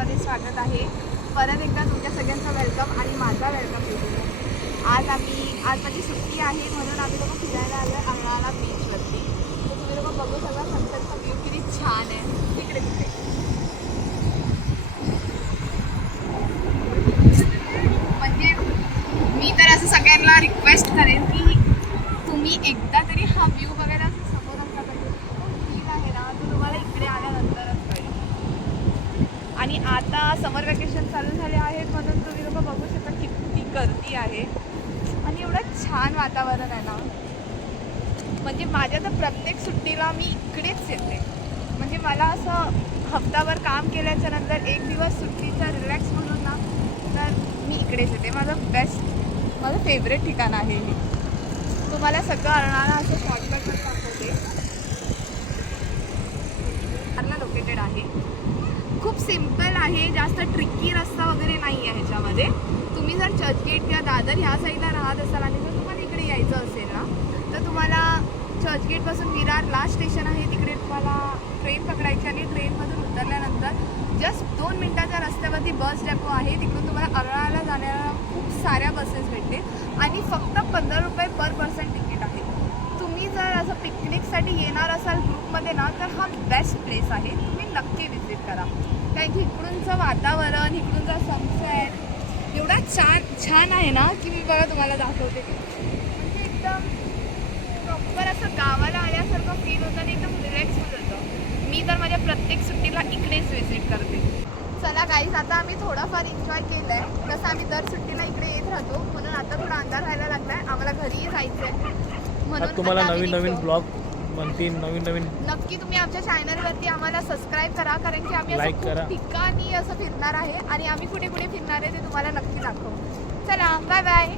चॅनलमध्ये स्वागत आहे. परत एकदा तुमच्या सगळ्यांचं वेलकम आणि माझा वेलकम देतो. आज माझी सुट्टी आहे म्हणून आम्ही लोक फिरायला आलो अर्नाळा बीचवरती. तर तुम्ही लोक बघू सगळा सनसेटचा व्ह्यू किती छान आहे. तिकडे म्हणजे मी तर असं सगळ्यांना रिक्वेस्ट करेन की तुम्ही एकदा तरी हा व्ह्यू बघायला समोर आमच्याकडे फील आहे ना, तो तुम्हाला इकडे आल्यानंतरच कळेल. आणि आता समर वॅकेशन चालू झाले आहेत म्हणून तुम्ही लोक बघू शकता किती गर्दी आहे आणि एवढं छान वातावरण आहे ना. म्हणजे माझ्या तर प्रत्येक सुट्टीला मी इकडेच येते. म्हणजे मला असं हफ्ताभर काम केल्याच्या नंतर एक दिवस सुट्टीचा रिलॅक्स म्हणून ना, तर मी इकडेच येते. माझं फेवरेट ठिकाण आहे हे. तुम्हाला सगळं अर्नाळा असं शॉर्टकटमध्ये दाखवते. अर्नाळा लोकेटेड आहे, खूप सिम्पल आहे, जास्त ट्रिकी रस्ता वगैरे नाही आहे ह्याच्यामध्ये. तुम्ही जर चर्चगेट किंवा दादर ह्या साईडला राहत असाल आणि जर तुम्हाला इकडे यायचं असेल ना, तर तुम्हाला चर्चगेटपासून विरार लास्ट स्टेशन आहे, तिकडे तुम्हाला ट्रेन पकडायची आणि ट्रेनमधून उतरल्यानंतर जस्ट 2 मिनिटाच्या रस्त्यावरती बस डेपो आहे. तिकडून तुम्हाला अर्नाळ्याला जाण्याला खूप साऱ्या बसेस भेटते आणि फक्त 15 रुपये पर पर्सन तिकीट आहे. तुम्ही जर असं पिकनिकसाठी येणार असाल ग्रुपमध्ये ना, तर हा बेस्ट प्लेस आहे. तुम्ही नक्की विजिट करा. कारण की इकडूनचं वातावरण, इकडूनचा सनसेट एवढा छान आहे ना की मी बघा तुम्हाला दाखवते. म्हणजे एकदम प्रॉपर असं गावाला आल्यासारखं फील होतं आणि एकदम रिलॅक्स होत होतं. मी तर माझ्या प्रत्येक सुट्टीला इकडेच विजिट करते. चला गाईज, आता आम्ही थोडाफार एन्जॉय केलं आहे. कसं आम्ही दर सुट्टीला इकडे येत राहतो म्हणून आता थोडा अंधार व्हायला लागला आहे, आम्हाला घरीही जायचं आहे. म्हणून तुम्हाला नवीन ब्लॉग म्हणतील, नवीन नक्की तुम्ही आमच्या चॅनलवरती आम्हाला सबस्क्राईब करा. कारण की आम्ही लाईक असं करा. खूप ठिकाणी असं फिरणार आहे आणि आम्ही कुठे कुठे फिरणार आहे ते तुम्हाला नक्की दाखवू. चला, बाय बाय.